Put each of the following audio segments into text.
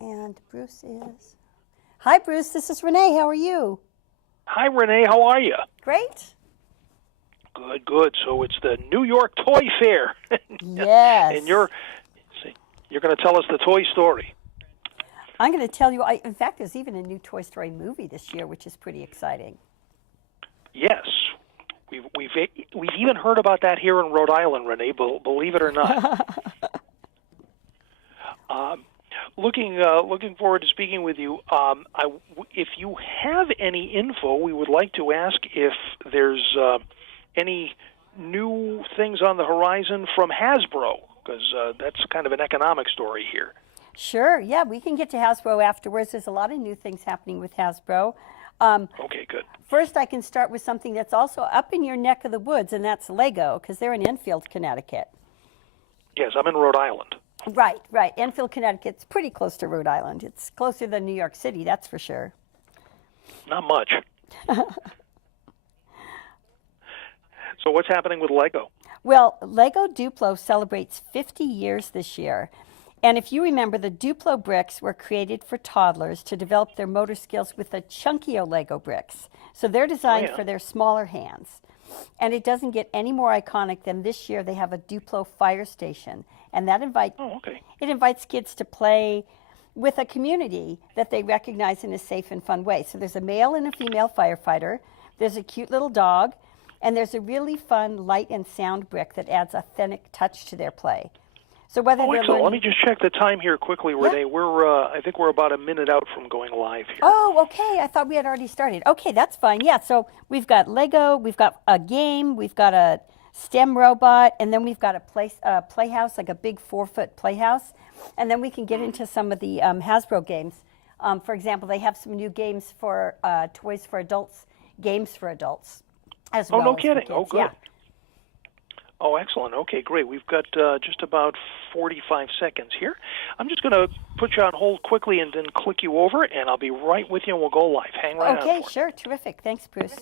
And Bruce is... Hi, Bruce. This is Renee. How are you? Hi, Renee. How are you? Great. Good, good. So it's the New York Toy Fair. Yes. And you're going to tell us the toy story. I'm going to tell you, in fact, there's even a new Toy Story movie this year, which is pretty exciting. Yes. We've even heard about that here in Rhode Island, Renee, believe it or not. Looking forward to speaking with you. If you have any info, we would like to ask if there's any new things on the horizon from Hasbro, because that's kind of an economic story here. Sure. Yeah, we can get to Hasbro afterwards. There's a lot of new things happening with Hasbro. Okay, good. First, I can start with something that's also up in your neck of the woods, and that's Lego, because they're in Enfield, Connecticut. Yes, I'm in Rhode Island. Right. Enfield, Connecticut's pretty close to Rhode Island. It's closer than New York City, that's for sure. Not much. So what's happening with Lego? Well, Lego Duplo celebrates 50 years this year. And if you remember, the Duplo bricks were created for toddlers to develop their motor skills with the chunkier Lego bricks. So they're designed for their smaller hands. And it doesn't get any more iconic than this year they have a Duplo fire station. And that it invites kids to play with a community that they recognize in a safe and fun way. So there's a male and a female firefighter. There's a cute little dog. And there's a really fun light and sound brick that adds authentic touch to their play. So whether they're excellent. Let me just check the time here quickly, Renee. Yeah. I think we're about a minute out from going live here. Oh, okay. I thought we had already started. Okay, that's fine. Yeah, so we've got Lego, we've got a game, we've got a STEM robot, and then we've got a playhouse, like a big 4-foot playhouse. And then we can get into some of the Hasbro games. For example, they have some new games for Toys for Adults, games for adults as well. Oh, no kidding. Oh, good. Yeah. Oh, excellent. Okay, great. We've got just about 45 seconds here. I'm just going to put you on hold quickly and then click you over, and I'll be right with you, and we'll go live. Hang right on. Okay, sure. Terrific. Thanks, Bruce.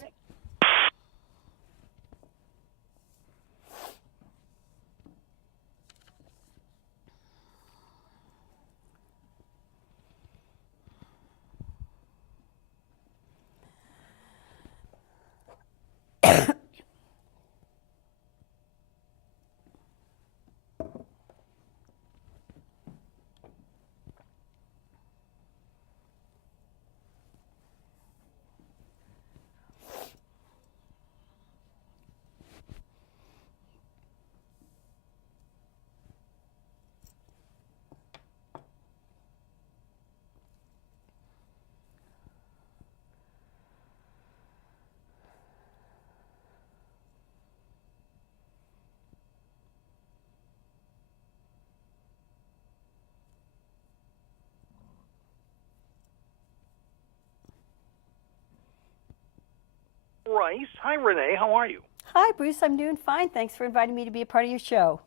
Rice. Hi, Renee. How are you? Hi, Bruce. I'm doing fine. Thanks for inviting me to be a part of your show.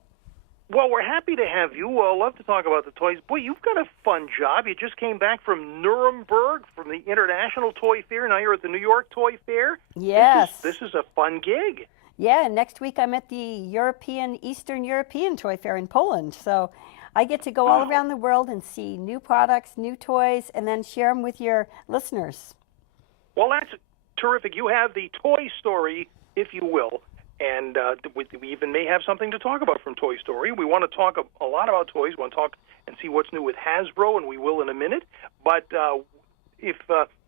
Well, we're happy to have you. Love to talk about the toys. Boy, you've got a fun job. You just came back from Nuremberg, from the International Toy Fair. Now you're at the New York Toy Fair. Yes. This is a fun gig. Yeah, and next week I'm at the Eastern European Toy Fair in Poland. So I get to go all around the world and see new products, new toys, and then share them with your listeners. Well, that's terrific. You have the toy story, if you will, and we even may have something to talk about from Toy Story. We want to talk a lot about toys. We want to talk and see what's new with Hasbro, and we will in a minute. But if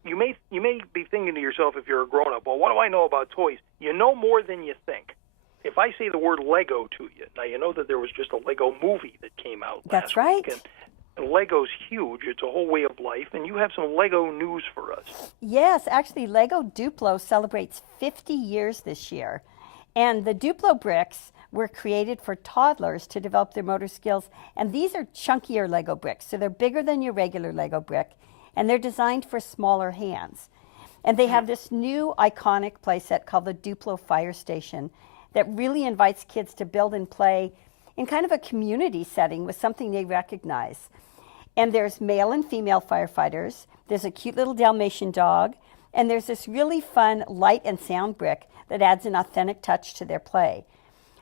you may be thinking to yourself, if you're a grown-up, well, what do I know about toys? You know more than you think. If I say the word Lego to you, now you know that there was just a Lego movie that came out last That's right. week. And Lego's huge. It's a whole way of life, and you have some Lego news for us. Yes, actually, Lego Duplo celebrates 50 years this year. And the Duplo bricks were created for toddlers to develop their motor skills. And these are chunkier Lego bricks, so they're bigger than your regular Lego brick, and they're designed for smaller hands. And they have this new iconic playset called the Duplo Fire Station that really invites kids to build and play in kind of a community setting with something they recognize. And there's male and female firefighters. There's a cute little Dalmatian dog. And there's this really fun light and sound brick that adds an authentic touch to their play.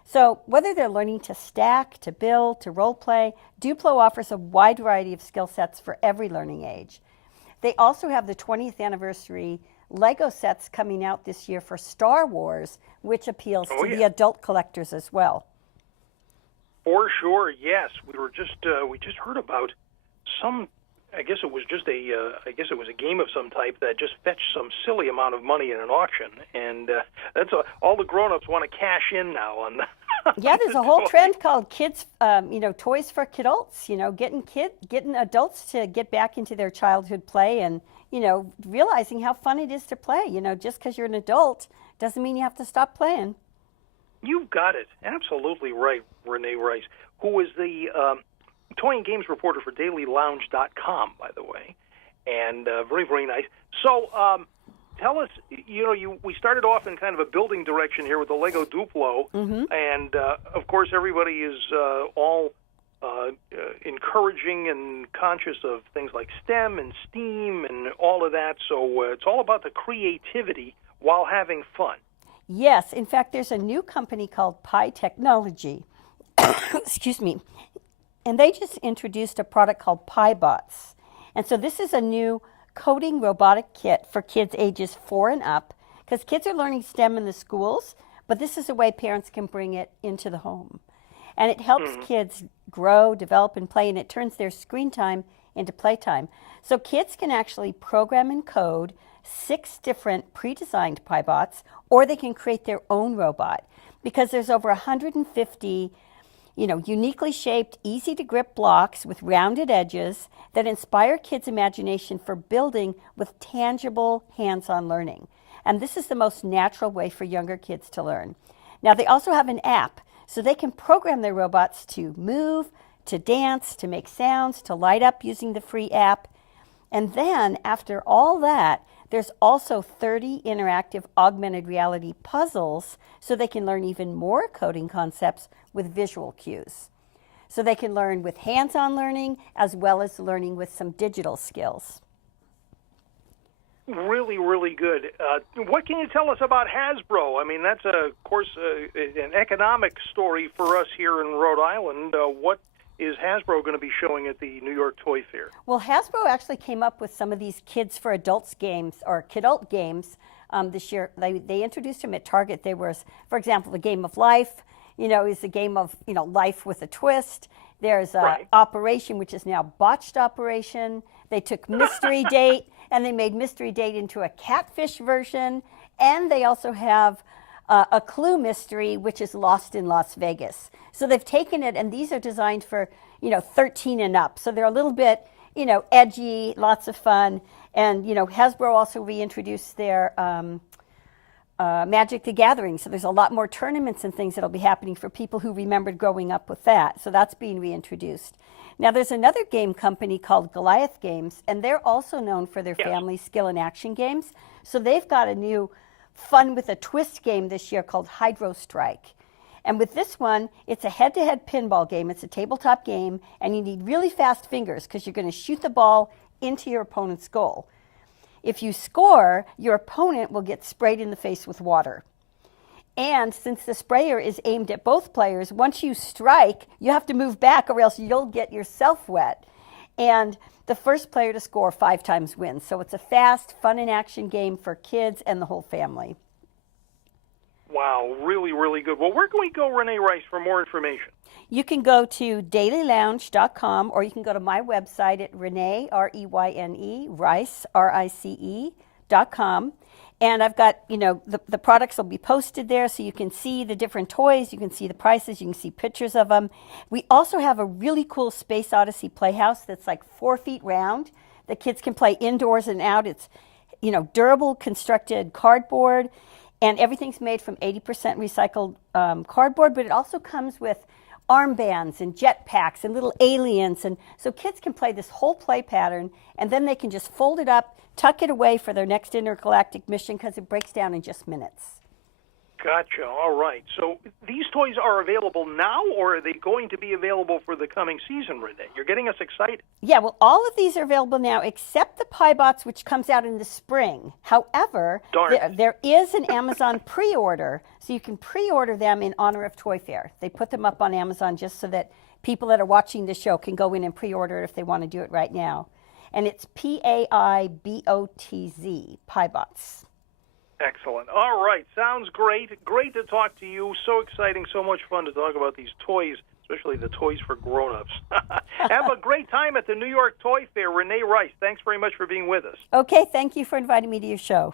So whether they're learning to stack, to build, to role play, Duplo offers a wide variety of skill sets for every learning age. They also have the 20th anniversary Lego sets coming out this year for Star Wars, which appeals to the adult collectors as well. For sure, yes. We just heard about some. I guess it was a game of some type that just fetched some silly amount of money in an auction, and all the grown-ups want to cash in now on that. Yeah, there's a whole trend called kids, toys for kidults. Getting adults to get back into their childhood play, and realizing how fun it is to play. Just because you're an adult doesn't mean you have to stop playing. You've got it absolutely right, Reyne Rice, who is the toy and games reporter for DailyLounge.com, by the way, and very, very nice. So tell us, we started off in kind of a building direction here with the Lego Duplo, and of course everybody is all encouraging and conscious of things like STEM and STEAM and all of that, so it's all about the creativity while having fun. Yes, in fact, there's a new company called Pi Technology, excuse me, and they just introduced a product called PiBots. And so this is a new coding robotic kit for kids ages 4 and up, because kids are learning STEM in the schools, but this is a way parents can bring it into the home. And it helps kids grow, develop, and play, and it turns their screen time into playtime. So kids can actually program and code 6 different pre-designed PiBots, or they can create their own robot, because there's over 150 uniquely shaped, easy to grip blocks with rounded edges that inspire kids' imagination for building with tangible hands-on learning. And this is the most natural way for younger kids to learn. Now, they also have an app, so they can program their robots to move, to dance, to make sounds, to light up using the free app. And then, after all that, there's also 30 interactive augmented reality puzzles, so they can learn even more coding concepts with visual cues. So they can learn with hands-on learning as well as learning with some digital skills. Really, really good. What can you tell us about Hasbro? I mean, that's, of course, an economic story for us here in Rhode Island. What is Hasbro going to be showing at the New York Toy Fair? Well, Hasbro actually came up with some of these kids for adults games, or kidult games, this year. They introduced them at Target. They were, for example, the Game of Life, is a game of, life with a twist. There's Operation, which is now Botched Operation. They took Mystery Date, and they made Mystery Date into a catfish version. And they also have a Clue Mystery, which is Lost in Las Vegas. So they've taken it, and these are designed for, 13 and up. So they're a little bit, edgy, lots of fun. And, Hasbro also reintroduced their Magic the Gathering. So there's a lot more tournaments and things that'll be happening for people who remembered growing up with that. So that's being reintroduced. Now, there's another game company called Goliath Games, and they're also known for their family skill and action games. So they've got a new fun with a twist game this year called Hydro Strike. And with this one, it's a head-to-head pinball game. It's a tabletop game, and you need really fast fingers because you're going to shoot the ball into your opponent's goal. If you score, your opponent will get sprayed in the face with water. And since the sprayer is aimed at both players, once you strike, you have to move back or else you'll get yourself wet. And the first player to score 5 times wins. So it's a fast, fun and action game for kids and the whole family. Wow, really, really good. Well, where can we go, Reyne Rice, for more information? You can go to dailylounge.com, or you can go to my website at Reyne, R-E-Y-N-E, Rice, R-I-C-E.com. And I've got, the products will be posted there so you can see the different toys, you can see the prices, you can see pictures of them. We also have a really cool Space Odyssey Playhouse that's like 4 feet round that kids can play indoors and out. It's, durable constructed cardboard, and everything's made from 80% recycled cardboard, but it also comes with armbands and jetpacks and little aliens. And so kids can play this whole play pattern, and then they can just fold it up, tuck it away for their next intergalactic mission because it breaks down in just minutes. Gotcha. All right. So these toys are available now, or are they going to be available for the coming season, Reyne? You're getting us excited. Yeah, well, all of these are available now except the Piebots, which comes out in the spring. However, Darn. there is an Amazon pre-order, so you can pre-order them in honor of Toy Fair. They put them up on Amazon just so that people that are watching the show can go in and pre-order if they want to do it right now. And it's Paibotz, Piebots. Excellent. All right. Sounds great. Great to talk to you. So exciting. So much fun to talk about these toys, especially the toys for grown-ups. Have a great time at the New York Toy Fair. Reyne Rice, thanks very much for being with us. Okay, thank you for inviting me to your show.